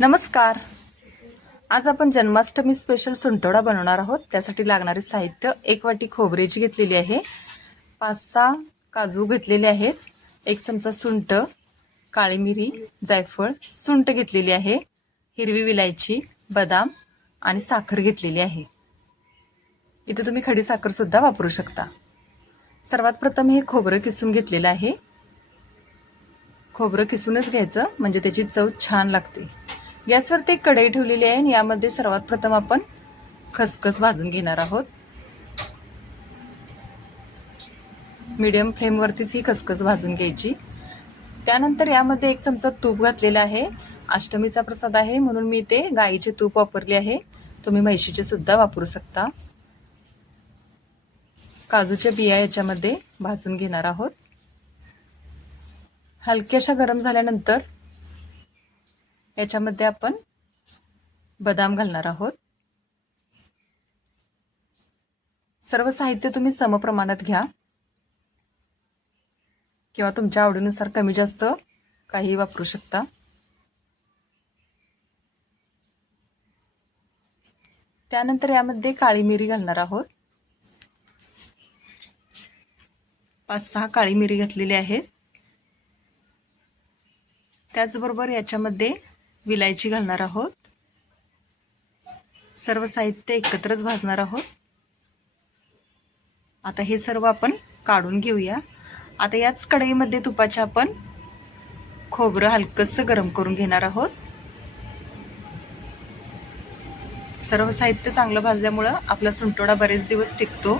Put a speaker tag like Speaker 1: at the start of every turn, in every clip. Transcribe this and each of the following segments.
Speaker 1: नमस्कार. आज आपण जन्माष्टमी स्पेशल सुंटोडा बनवणार आहोत. त्यासाठी लागणारे साहित्य एक वाटी खोबऱ्याची घेतलेली आहे. पाच सहा काजू घेतलेले आहेत. एक चमचा सुंट काळी मिरी जायफळ सुंट घेतलेली आहे. हिरवी विलायची बदाम आणि साखर घेतलेली आहे. इथे तुम्ही खडी वापरू शकता. सर्वात प्रथम हे खोबरं किसून घेतलेलं आहे. खोबरं किसूनच घ्यायचं म्हणजे त्याची चव छान लागते. गॅसवरती एक कढई ठेवलेली आहे आणि यामध्ये सर्वात प्रथम आपण खसखस भाजून घेणार आहोत. मीडियम फ्लेमवरतीच ही खसखस भाजून घ्यायची. त्यानंतर यामध्ये एक चमचा तूप घातलेला आहे. अष्टमीचा प्रसाद आहे म्हणून मी ते गाईचे तूप वापरले आहे. तुम्ही म्हैशीचे सुद्धा वापरू शकता. काजूच्या बिया याच्यामध्ये भाजून घेणार आहोत. हलक्याशा गरम झाल्यानंतर याच्यामध्ये आपण बदाम घालणार आहोत. सर्व साहित्य तुम्ही समप्रमाणात घ्या. किंवा तुमच्या आवडीनुसार कमी जास्त काही वापरू शकता. त्यानंतर यामध्ये काळी मिरी घालणार आहोत. पाच सहा काळी मिरी घातलेली आहेत. त्याचबरोबर याच्यामध्ये विलायची घालणार आहोत. सर्व साहित्य एकत्रच भाजणार आहोत. आता हे सर्व आपण काढून घेऊया. आता याच कढईमध्ये तुपाच्या आपण खोबरं हलकंसं गरम करून घेणार आहोत. सर्व साहित्य चांगलं भाजल्यामुळं आपला सुंटोडा बरेच दिवस टिकतो.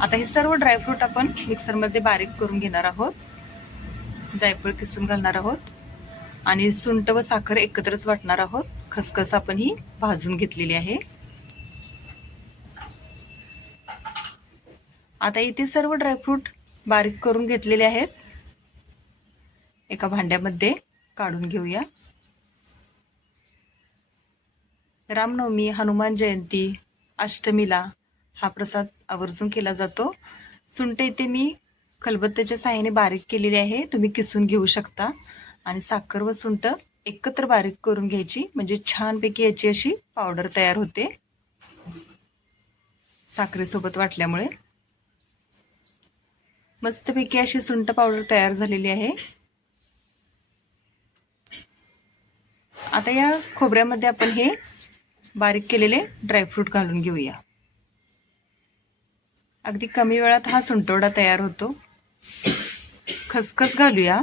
Speaker 1: आता हे सर्व ड्रायफ्रूट आपण मिक्सरमध्ये बारीक करून घेणार आहोत. जायफळ किसून घालणार आहोत. आणि सुंट व साखर एकत्रच वाटणार आहोत. खसखस आपण ही भाजून घेतलेली आहे. आता इथे सर्व ड्रायफ्रूट बारीक करून घेतलेले आहेत. एका भांड्यामध्ये काढून घेऊया. रामनवमी हनुमान जयंती अष्टमीला हा प्रसाद आवर्जून केला जातो. सुंट इथे मी खलबत्त्याच्या साह्याने बारीक केलेली आहे. तुम्ही किसून घेऊ शकता. आणि साखर व सुंट एकत्र बारीक करून घ्यायची. म्हणजे छानपैकी याची अशी पावडर तयार होते. साखरेसोबत वाटल्यामुळे. मस्तपैकी अशी सुंट पावडर तयार झालेली आहे. आता या खोबऱ्यामध्ये आपण हे बारीक केलेले ड्रायफ्रूट घालून घेऊया. अगदी कमी वेळात हा सुंटवडा तयार होतो. खसखस घालूया.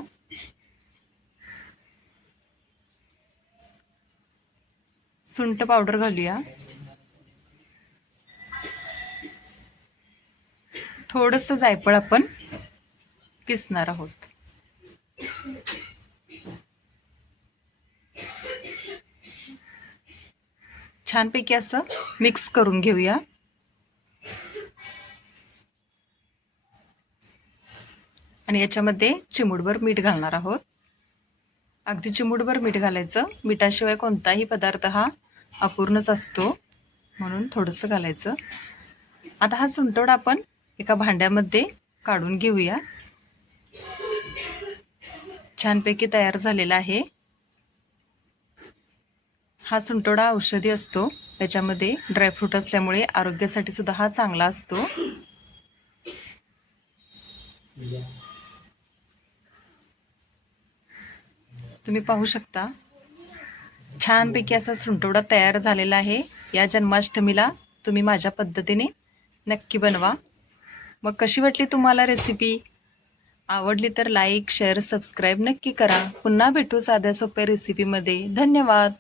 Speaker 1: सुंट पावडर घालूया. थोडस जायफळ आपण किसणार आहोत. छानपैकी असं मिक्स करून घेऊया. आणि याच्यामध्ये चिमूडभर मीठ घालणार आहोत. अगदी चिमूटभर मीठ घालायचं. मिठाशिवाय कोणताही पदार्थ हा अपूर्णच असतो. म्हणून थोडंसं घालायचं. आता हा सुंटवडा आपण एका भांड्यामध्ये काढून घेऊया. छानपैकी तयार झालेला आहे. हा सुंटोडा औषधी असतो. त्याच्यामध्ये ड्रायफ्रूट असल्यामुळे आरोग्यासाठी सुद्धा हा चांगला असतो. तुम्ही पाहू शकता. छानपैकी असा सुंटवडा तयार झालेला आहे. या जन्माष्टमीला तुम्ही माझ्या पद्धतीने नक्की बनवा. मग कशी वाटली तुम्हाला रेसिपी आवडली तर लाईक शेअर सबस्क्राईब नक्की करा. पुन्हा भेटू साध्या सोप्या रेसिपीमध्ये धन्यवाद.